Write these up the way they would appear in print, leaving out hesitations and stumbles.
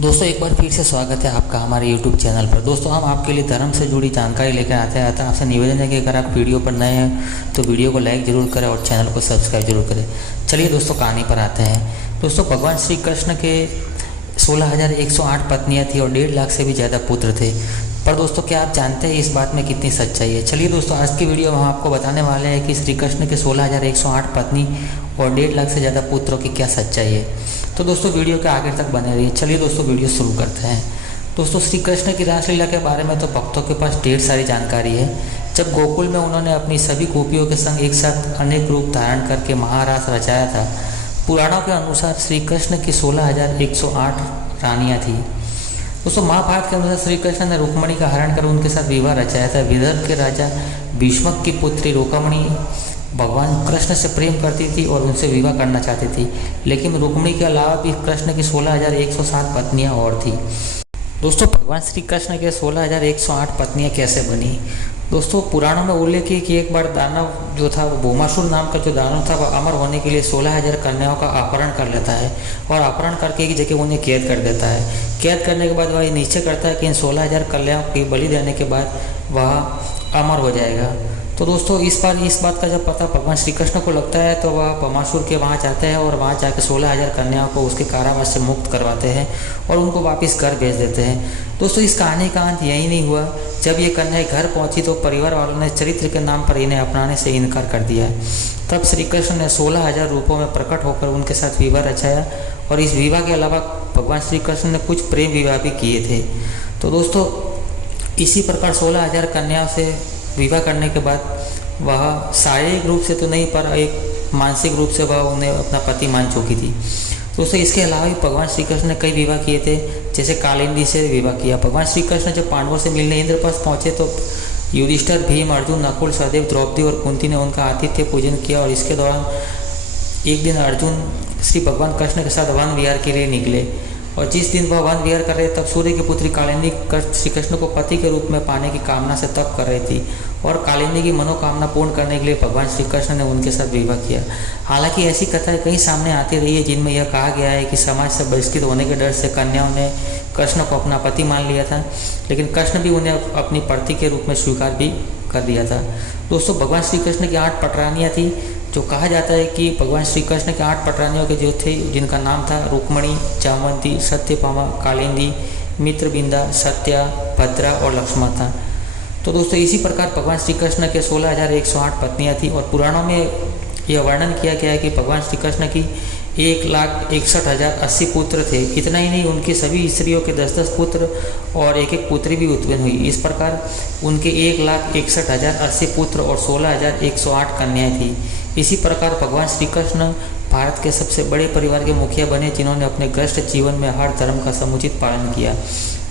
दोस्तों एक बार फिर से स्वागत है आपका हमारे YouTube चैनल पर। दोस्तों हम आपके लिए धर्म से जुड़ी जानकारी लेकर आते हैं। आपसे निवेदन है कि अगर आप वीडियो पर नए हैं तो वीडियो को लाइक ज़रूर करें और चैनल को सब्सक्राइब जरूर करें। चलिए दोस्तों कहानी पर आते हैं। दोस्तों भगवान श्री कृष्ण के 16,108 पत्नियाँ थी और 1.5 लाख से भी ज़्यादा पुत्र थे। पर दोस्तों क्या आप जानते हैं इस बात में कितनी सच्चाई है? चलिए दोस्तों आज की वीडियो में हम आपको बताने वाले हैं कि श्री कृष्ण के 16,108 पत्नी और 1.5 लाख से ज़्यादा पुत्रों की क्या सच्चाई है। तो दोस्तों वीडियो के आगे तक बने रहिए। चलिए दोस्तों वीडियो शुरू करते हैं। दोस्तों श्री कृष्ण की रासलीला के बारे में तो भक्तों के पास ढेर सारी जानकारी है। जब गोकुल में उन्होंने अपनी सभी गोपियों के संग एक साथ अनेक रूप धारण करके महारास रचाया था। पुराणों के अनुसार श्री कृष्ण की 16,108 रानियाँ थी। दोस्तों महाभारत के अनुसार श्री कृष्ण ने रुक्मणी का हरण कर उनके साथ विवाह रचाया था। विदर्भ के राजा भीष्मक की पुत्री रुक्मणी भगवान कृष्ण से प्रेम करती थी और उनसे विवाह करना चाहती थी, लेकिन रुक्मणी के अलावा भी कृष्ण की 16,107 पत्नियां और थी। दोस्तों भगवान श्री कृष्ण के 16,108 पत्नियां कैसे बनी? दोस्तों पुराणों में उल्लेख है कि एक बार दानव जो था वो भौमासुर नाम का जो दानव था वह अमर होने के लिए 16,000 कन्याओं का अपहरण कर लेता है और अपहरण करके एक जगह उन्हें कैद कर देता है। कैद करने के बाद वह निश्चय करता है कि इन 16,000 कन्याओं की बलि देने के बाद वह अमर हो जाएगा। तो दोस्तों इस बात का जब पता भगवान श्री कृष्ण को लगता है तो वह भौमासुर के वहाँ जाते हैं और वहाँ जाकर 16,000 कन्याओं को उसके कारावास से मुक्त करवाते हैं और उनको वापस घर भेज देते हैं। दोस्तों इस कहानी का अंत यही नहीं हुआ। जब ये कन्याएं घर पहुंची तो परिवार वालों ने चरित्र के नाम पर इन्हें अपनाने से इनकार कर दिया। तब श्री कृष्ण ने 16,000 रूपों में प्रकट होकर उनके साथ विवाह रचाया और इस विवाह के अलावा भगवान श्री कृष्ण ने कुछ प्रेम विवाह भी किए थे। तो दोस्तों इसी प्रकार 16,000 कन्याओं से विवाह करने के बाद वह शारीरिक रूप से तो नहीं पर एक मानसिक रूप से वह उन्हें अपना पति मान चुकी थी। दोस्तों इसके अलावा भी भगवान श्री कृष्ण ने कई विवाह किए थे, जैसे कालिंदी से विवाह किया। भगवान श्री कृष्ण जब पांडवों से मिलने इंद्रप्रस्थ पहुंचे तो युधिष्ठिर, भीम, अर्जुन, नकुल, सहदेव, द्रौपदी और कुंती ने उनका आतिथ्य पूजन किया और इसके दौरान एक दिन अर्जुन श्री भगवान कृष्ण के साथ वन विहार के लिए निकले और जिस दिन वह वन विहार कर रहे तब सूर्य की पुत्री कालिंदी श्री कृष्ण को पति के रूप में पाने की कामना से तप कर रही थी और कालिंदी की मनोकामना पूर्ण करने के लिए भगवान श्री कृष्ण ने उनके साथ विवाह किया। हालांकि ऐसी कथाएं कई सामने आती रही है जिनमें यह कहा गया है कि समाज से बहिष्कृत होने के डर से कन्याओं ने कृष्ण को अपना पति मान लिया था, लेकिन कृष्ण भी उन्हें अपनी पति के रूप में स्वीकार भी कर दिया था। दोस्तों भगवान श्री कृष्ण की 8 पटरानियाँ थी, जो कहा जाता है कि भगवान श्री कृष्ण के 8 पटरानियों के जो थे जिनका नाम था रुक्मणी, जामवंती, सत्यभामा, कालिंदी, मित्रबिंदा, सत्या, भद्रा और लक्ष्मण था। तो दोस्तों इसी प्रकार भगवान श्री कृष्ण के 16,108 पत्नियां थी और पुराणों में यह वर्णन किया गया है कि भगवान श्री कृष्ण की 1,61,080 पुत्र थे। इतना ही नहीं, उनकी सभी स्त्रियों के 10-10 पुत्र और एक पुत्री भी उत्पन्न हुई। इस प्रकार उनके 1,61,080 पुत्र और 16,108 कन्याएं थी। इसी प्रकार भगवान श्री कृष्ण भारत के सबसे बड़े परिवार के मुखिया बने, जिन्होंने अपने ग्रस्त जीवन में हर धर्म का समुचित पालन किया।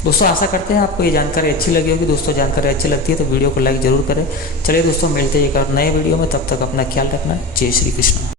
दोस्तों आशा करते हैं आपको ये जानकारी अच्छी लगी होगी। दोस्तों जानकारी अच्छी लगती है तो वीडियो को लाइक ज़रूर करें। चलिए दोस्तों मिलते हैं एक और नए वीडियो में, तब तक अपना ख्याल रखना। जय श्री कृष्ण।